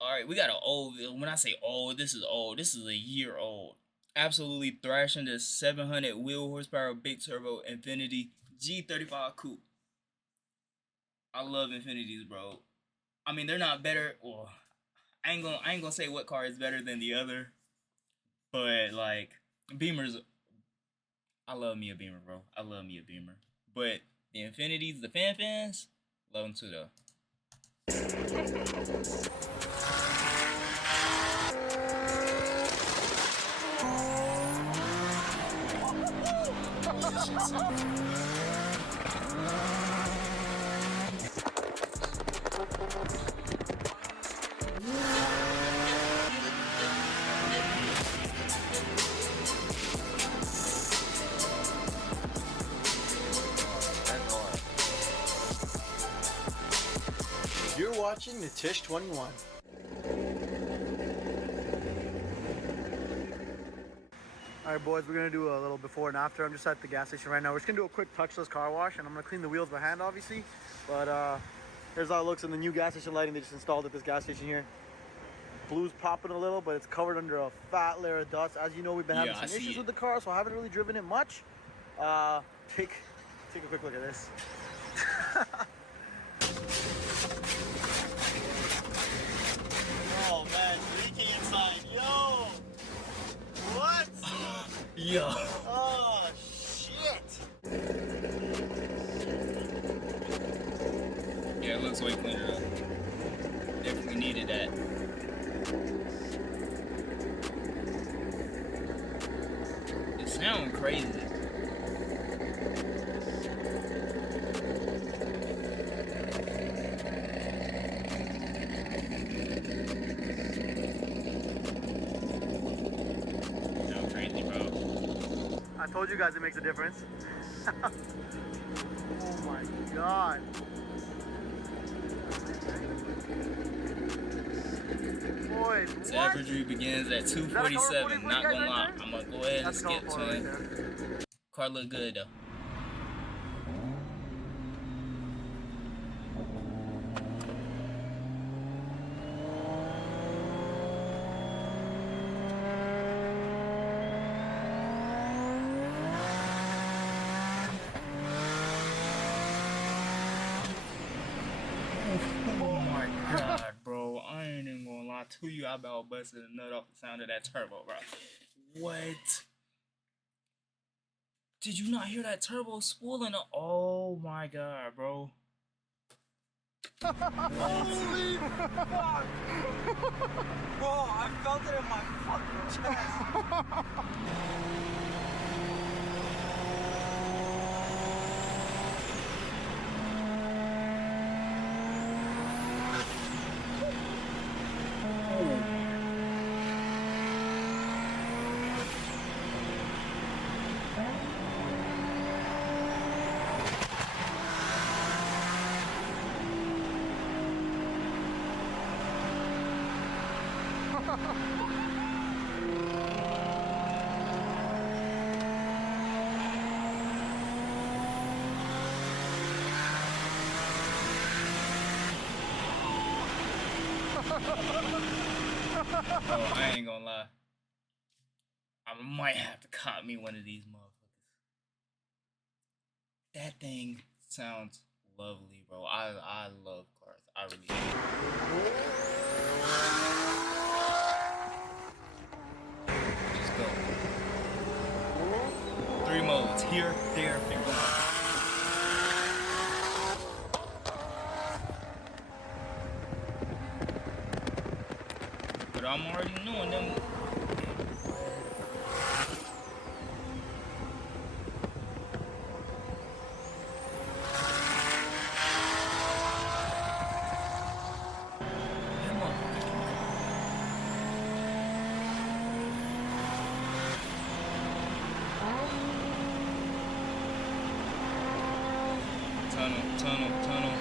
All right, we got an old. When I say old, this is old. This is a year old. Absolutely thrashing this 700 wheel horsepower big turbo Infiniti G35 coupe. I love Infinitis, bro. I mean, they're not better. Well, I ain't gonna say what car is better than the other, but like Beamers, I love me a Beamer, bro. I love me a Beamer. But the Infinitis, the fans, love them too though. You're watching the Tish 21. Alright boys, we're going to do a little before and after. I'm just at the gas station right now. We're just going to do a quick touchless car wash, and I'm going to clean the wheels by hand obviously. But here's how it looks in the new gas station lighting they just installed at this gas station here. Blue's popping a little, but it's covered under a fat layer of dust. As you know, we've been having some issues with the car, so I haven't really driven it much. Take a quick look at this. Oh man, leaking inside. Yo! What? Yo. Oh shit! Yeah, it looks way cleaner though. Definitely needed that. It sounds crazy. Sounds crazy, bro. I told you guys it makes a difference. Oh my god. Boys, what? Savagery begins at 247. Not gonna lie. I'm gonna go ahead and skip to it. Car look good though. Oh my god, bro. I ain't even gonna lie to you. I about busted a nut off the sound of that turbo, bro. What? Did you not hear that turbo spooling? Oh my god, bro. Holy fuck! Bro, I felt it in my fucking chest. Oh, I ain't gonna lie. I might have to cop me one of these motherfuckers. That thing sounds lovely, bro. I love cars. I really do. Just go. 3 modes. Here, there, and gone. But I'm already knowing them. Tunnel.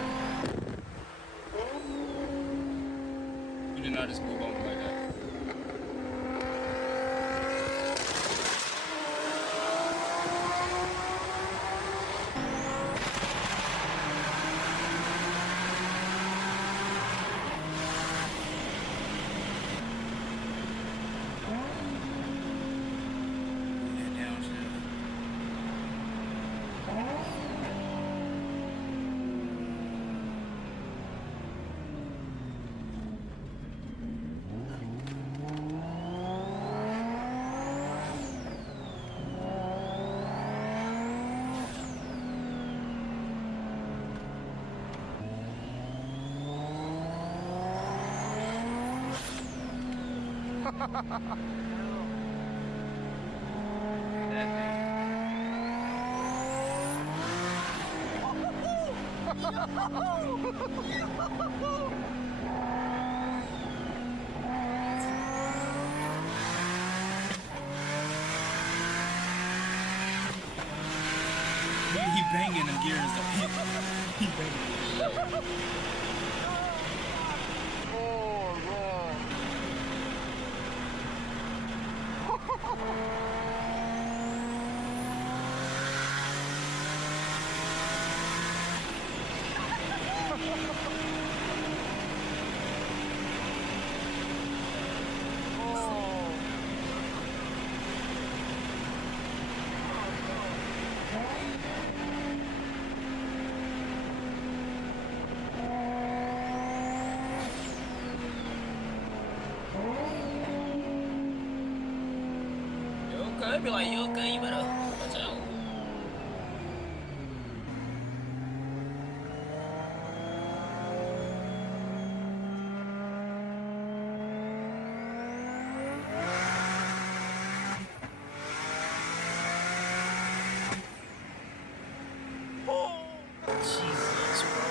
You did not just move on me like that. That thing. He banging them gears though. He banging. Okay, be like, you okay? You better watch out. Jesus, bro.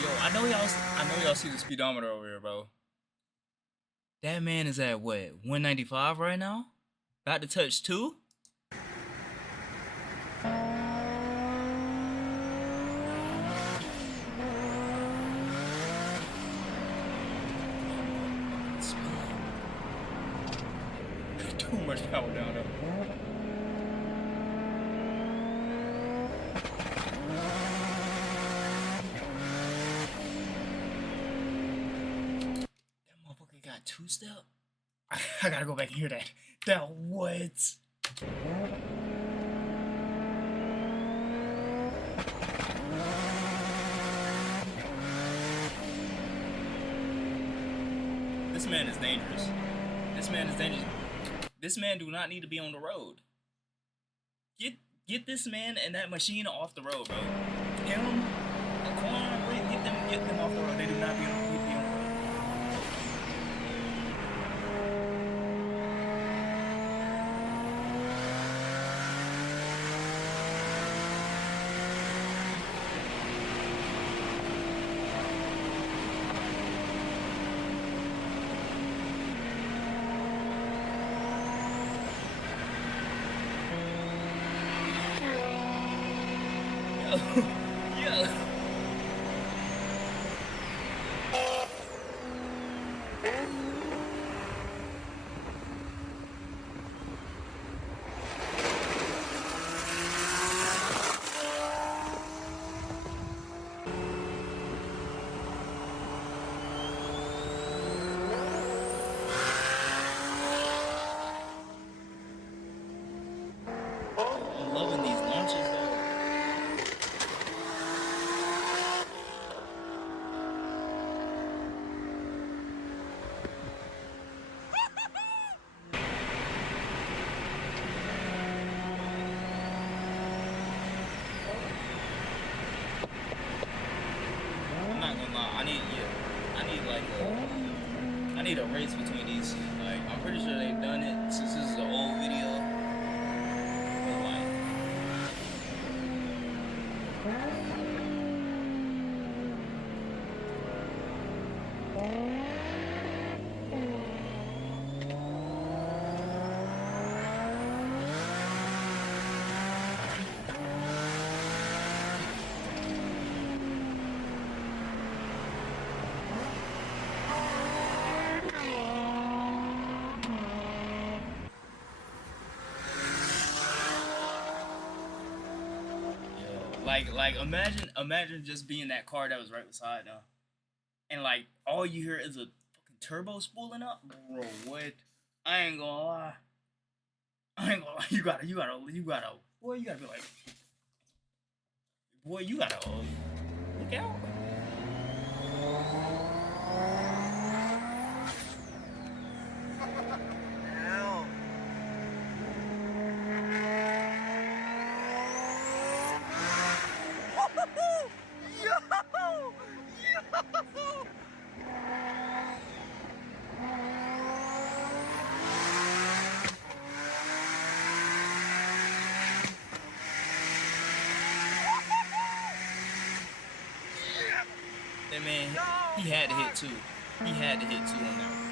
Yo, I know y'all see the speedometer over here, bro. That man is at what, 195 right now? About to touch 2? Too much power down there. Got 2-step? I gotta go back and hear that. That what? This man is dangerous. This man is dangerous. This man do not need to be on the road. Get this man and that machine off the road, bro. Him, a corner, get them off the road. They do not need to be on the road. Yeah. I'm loving these launches though. I'm not gonna lie, I need a race between these. Like, I'm pretty sure they've done it since this is an old video. But like, like imagine just being that car that was right beside them, and like all you hear is a fucking turbo spooling up, bro. What? I ain't gonna lie. You gotta, boy, you gotta be like, boy, you gotta look out. That man, he had to hit two. He had to hit two on that one.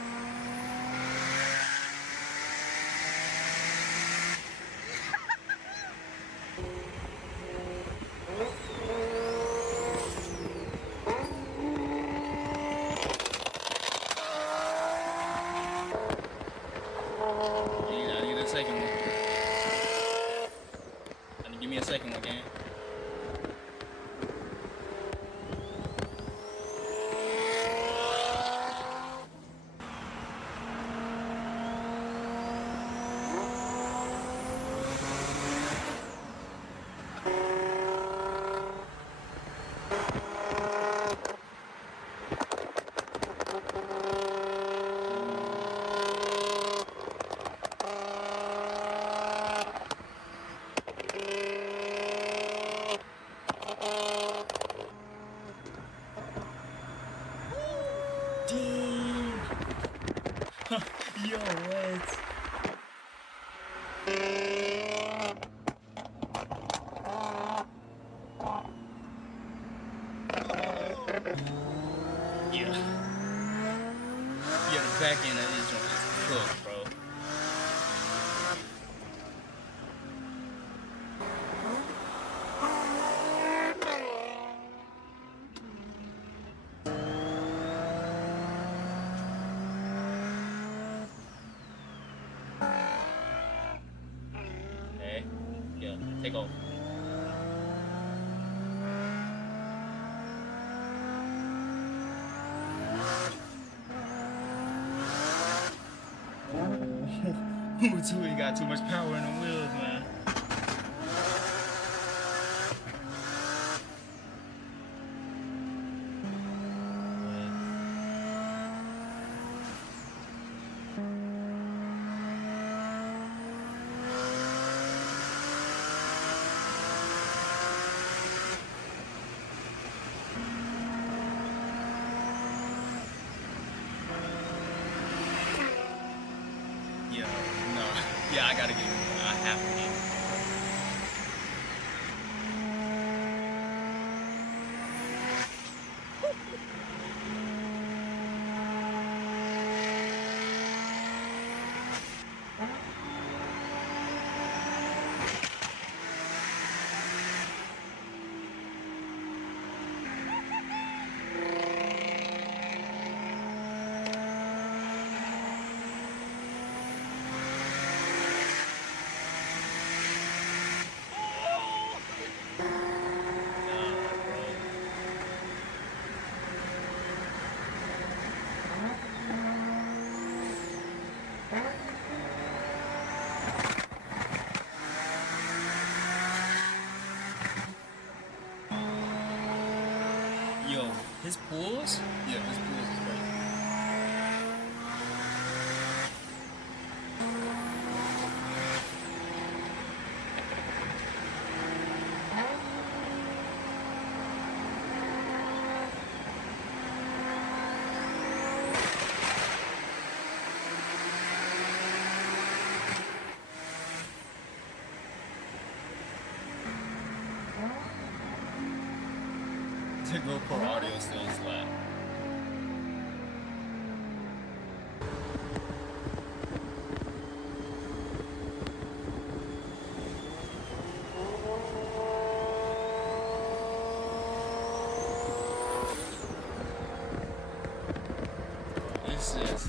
You gotta get that second one. Gotta give me a second one, gang. Damn. Yo, what? Yeah. Yeah, the back end of this joint is cooked, bro. Hey, yeah, take off. He got too much power in the wheels, man. Yeah, no. Yeah, I gotta get it. I have to get it. Yo, his pulls? Yeah, his pulls is crazy. The GoPro audio still slap. It's just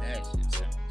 that shit sounds